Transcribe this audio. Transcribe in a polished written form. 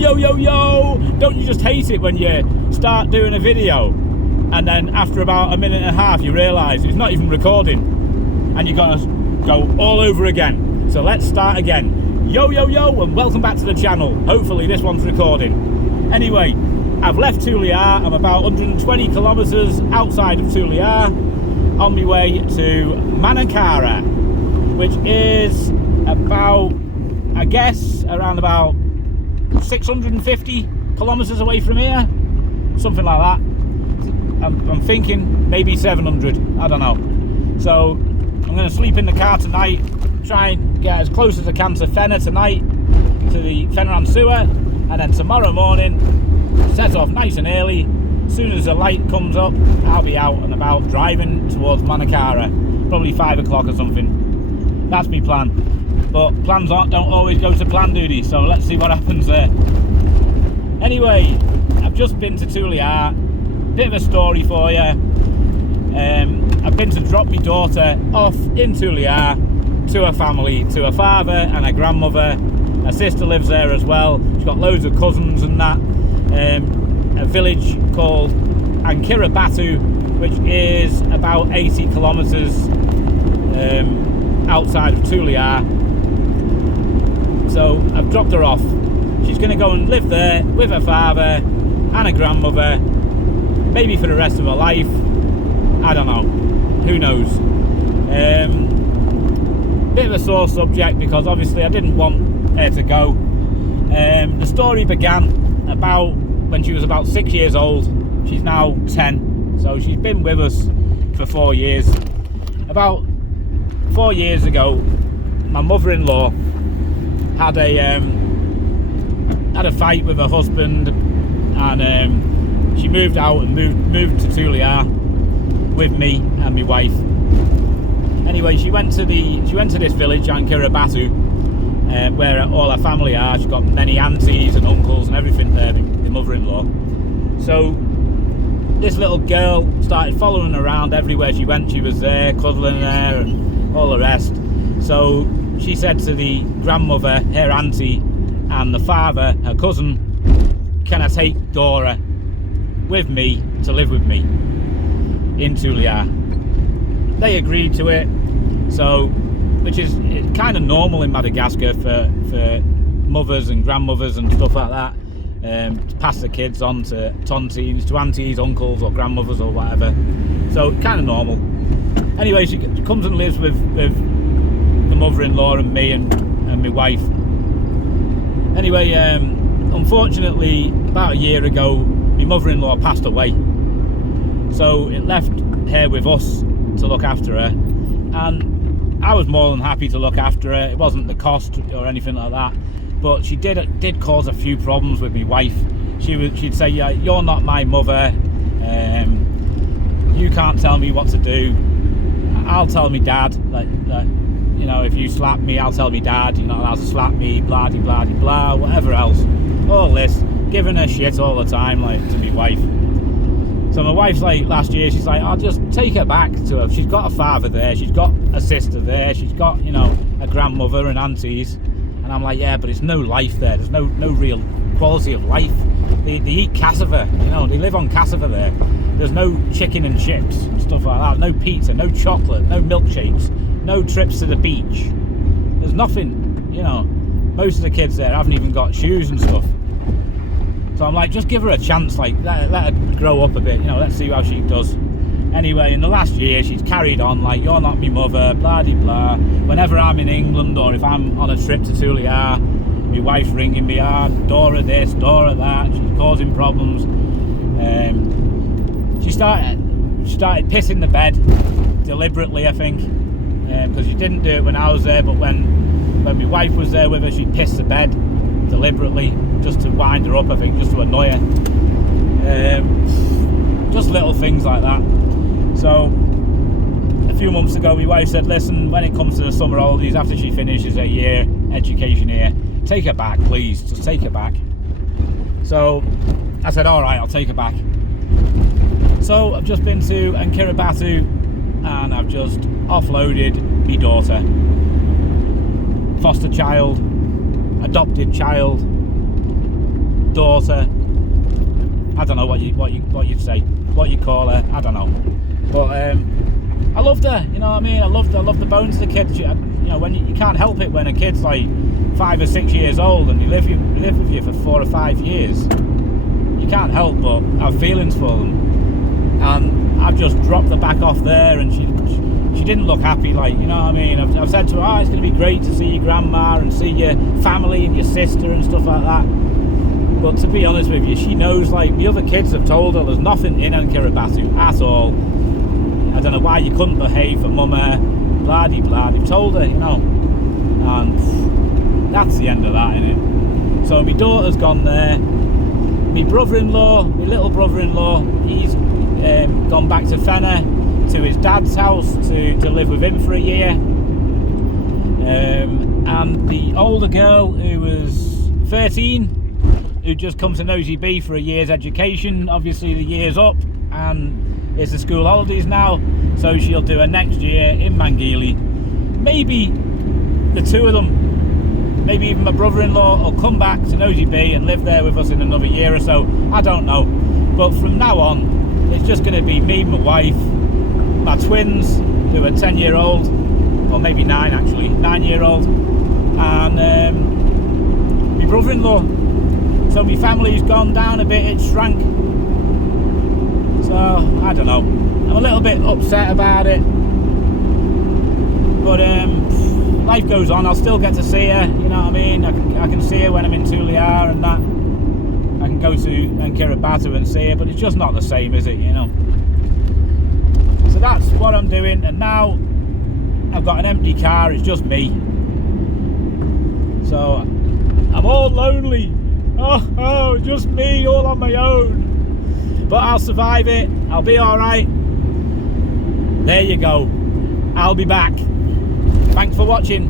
Yo, yo, yo! Don't you just hate it when you start doing a video and then after about a minute and a half you realise it's not even recording and you gotta go all over again? So let's start again. Yo, yo, yo, and welcome back to the channel. Hopefully this one's recording. Anyway, I've left Toliara. I'm about 120 kilometres outside of Toliara on my way to Madagascar, which is about, I guess, around about 650 kilometres away from here, something like that. I'm thinking maybe 700, I don't know. So I'm going to sleep in the car tonight, try and get as close as I can to Fena tonight, to the Fena and sewer, and then tomorrow morning set off nice and early. As soon as the light comes up, I'll be out and about driving towards Madagascar, probably 5 o'clock or something. That's my plan. But plans don't always go to plan, do they? So let's see what happens there. Anyway, I've just been to Toliara. Bit of a story for you. I've been to drop my daughter off in Toliara to her family, to her father and her grandmother. Her sister lives there as well. She's got loads of cousins and that. A village called Batu, which is about 80 kilometres outside of Toliara. So I've dropped her off. She's going to go and live there with her father and her grandmother, maybe for the rest of her life. I don't know. Who knows? Bit of a sore subject because obviously I didn't want her to go. The story began about when she was about 6 years old. She's now 10, so she's been with us for 4 years. About 4 years ago, my mother-in-law had a fight with her husband, and she moved out and moved to Toliara with me and my wife. Anyway, she went to this village, Batu, where all her family are. She's got many aunties and uncles and everything there, the mother-in-law. So this little girl started following her around everywhere she went. She was there, cuddling her and all the rest. So she said to the grandmother, her auntie, and the father, her cousin, can I take Dora with me to live with me in Toliara? They agreed to it, so, which is kind of normal in Madagascar for mothers and grandmothers and stuff like that, to pass the kids on to tontines, to aunties, uncles or grandmothers or whatever. So kind of normal. Anyway, she comes and lives with the mother-in-law and me and my wife. Anyway, unfortunately, about a year ago, my mother-in-law passed away. So it left her with us to look after her. And I was more than happy to look after her. It wasn't the cost or anything like that. But she did cause a few problems with my wife. She'd say, yeah, you're not my mother. You can't tell me what to do. I'll tell me dad. Like, you know, if you slap me, I'll tell me dad. You're not allowed to slap me, blah, de, blah, de, blah, whatever else. All this, giving her shit all the time, like, to my wife. So my wife's like, last year, she's like, I'll just take her back to her. She's got a father there, she's got a sister there, she's got, you know, a grandmother and aunties. And I'm like, yeah, but it's no life there. There's no real quality of life. They eat cassava, you know, they live on cassava there. There's no chicken and chips and stuff like that. No pizza, no chocolate, no milkshakes. No trips to the beach. There's nothing, you know. Most of the kids there haven't even got shoes and stuff. So I'm like, just give her a chance, like, let her grow up a bit, you know, let's see how she does. Anyway, in the last year, she's carried on, like, you're not me mother, blah de blah. Whenever I'm in England or if I'm on a trip to Toliara, my wife's ringing me, Dora this, Dora that, she's causing problems. She started pissing the bed deliberately, I think. Because she didn't do it when I was there, but when my wife was there with her, she pissed the bed deliberately, just to wind her up, I think, just to annoy her. Just little things like that. So a few months ago, my wife said, listen, when it comes to the summer holidays, after she finishes her year education here, take her back, please, just take her back. So I said, all right, I'll take her back. So I've just been to Batu, and I've just offloaded my daughter, foster child, adopted child, daughter. I don't know what you'd say, what you call her. I don't know, but I loved her. You know what I mean? I loved the bones of the kid. You know, when you can't help it when a kid's like 5 or 6 years old and they live with you for 4 or 5 years. You can't help but have feelings for them. And I've just dropped her back off there, and she didn't look happy. Like, you know what I mean? I've said to her, oh, it's going to be great to see your grandma and see your family and your sister and stuff like that. But to be honest with you, she knows, like, the other kids have told her there's nothing in Kiribati at all. I don't know why you couldn't behave for mama, blah-de-blah. They've told her, you know. And that's the end of that, innit? So my daughter's gone there. My brother-in-law, my little brother-in-law, he's gone back to Fena, to his dad's house, to live with him for a year. And the older girl, who was 13, who just come to Nosy Be for a year's education, obviously the year's up and it's the school holidays now, so she'll do her next year in Mangili. Maybe the two of them, maybe even my brother-in-law, will come back to Nosy Be and live there with us in another year or so. I don't know, but from now on it's just going to be me, my wife, my twins, who are 10-year-old, or maybe 9 actually, 9-year-old, and my brother-in-law. So my family's gone down a bit, it's shrank. So, I don't know. I'm a little bit upset about it. But life goes on, I'll still get to see her, you know what I mean? I can see her when I'm in Toliara and that. I can go to Kiribati and see her, but it's just not the same, is it, you know? So that's what I'm doing, and now I've got an empty car, it's just me. So, I'm all lonely. Oh, just me, all on my own. But I'll survive it. I'll be alright. There you go. I'll be back. Thanks for watching.